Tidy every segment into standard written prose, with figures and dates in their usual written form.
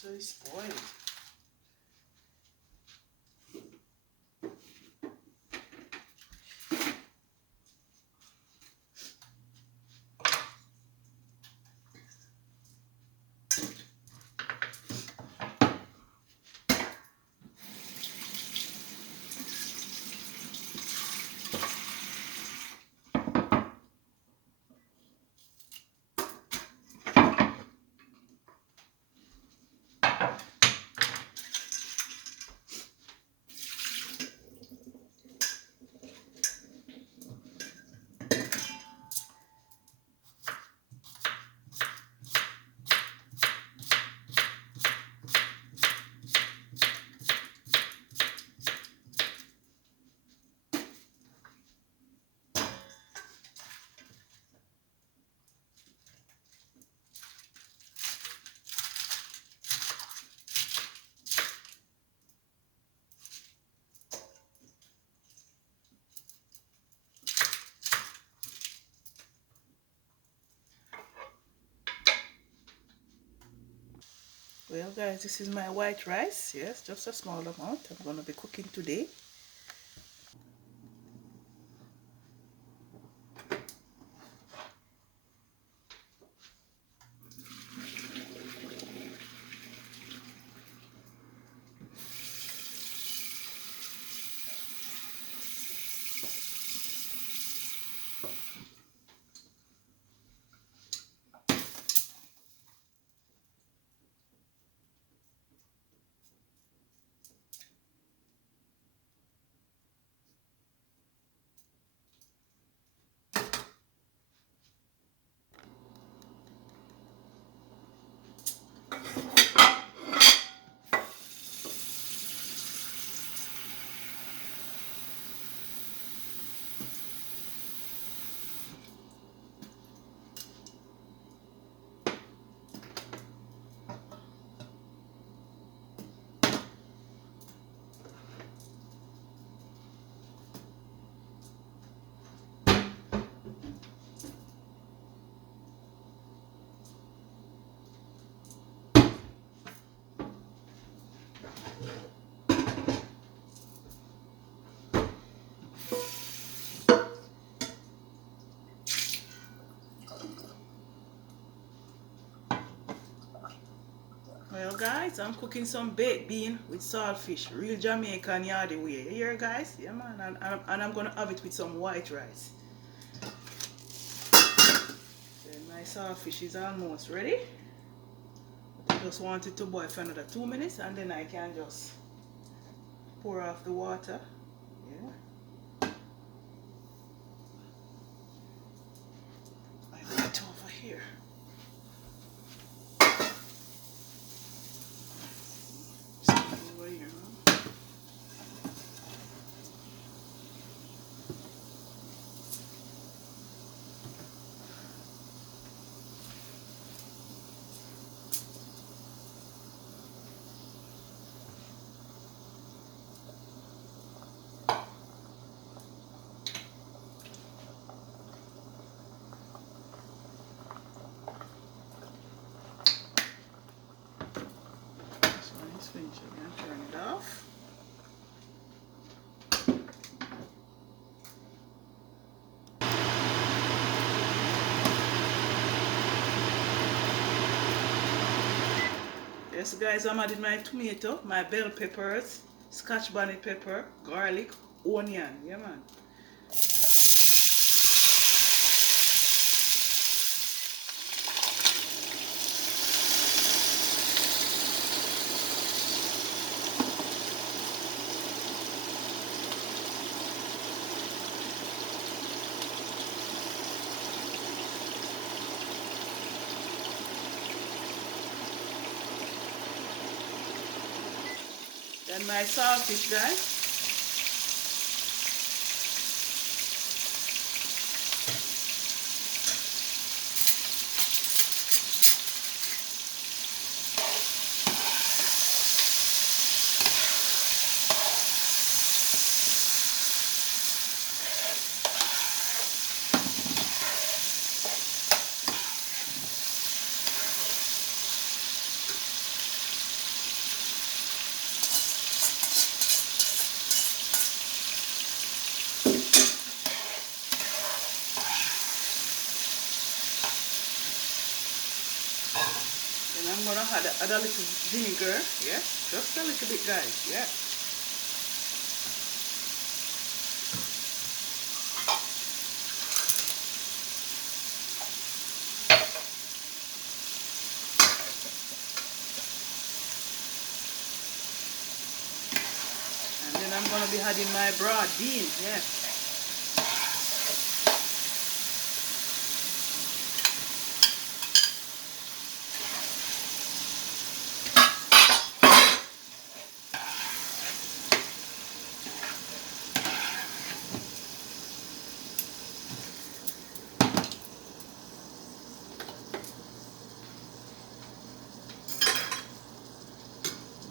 So it's spoiled. Well guys, this is my white rice. Yes, just a small amount I'm going to be cooking today. Well guys, I'm cooking some baked bean with saltfish, real Jamaican yardy way. You hear guys? Yeah man, and I'm gonna have it with some white rice. Then my saltfish is almost ready. I just want it to boil for another 2 minutes and then I can just pour off the water. Yeah. I put it over here. Over here. This one is finished. I'm gonna turn it off. Yes guys, I'm adding my tomato, my bell peppers, scotch bonnet pepper, garlic, onion. Yeah man. Then my saltfish guys. add a little vinegar. Yeah, just a little bit, guys. Yeah. And then I'm gonna be adding my broad beans. Yeah.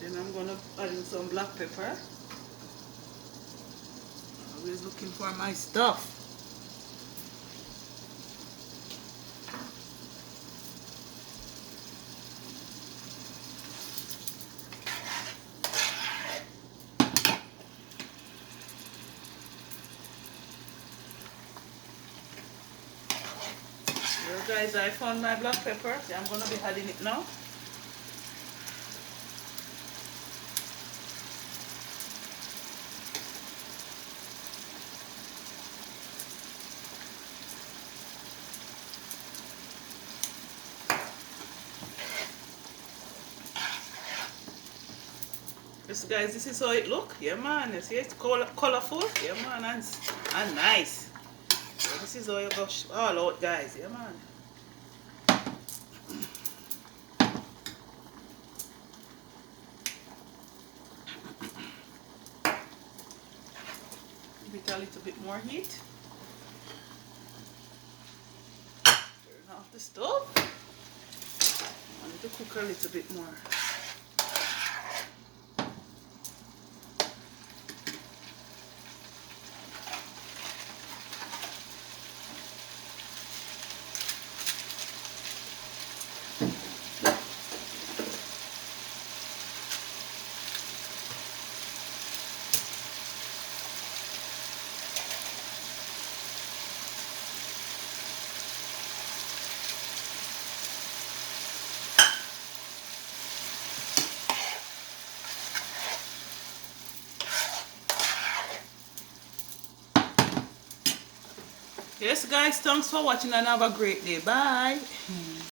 Then I'm gonna add in some black pepper. Always looking for my stuff. Well, guys, I found my black pepper. So I'm gonna be adding it now. Yes, guys, this is how it look. Yeah, man. You see, it's colorful. Yeah, man, and nice. So this is how you go all out, guys. Yeah, man. Give it a little bit more heat. Turn off the stove. I need to cook a little bit more. Yes, guys, thanks for watching and have a great day. Bye.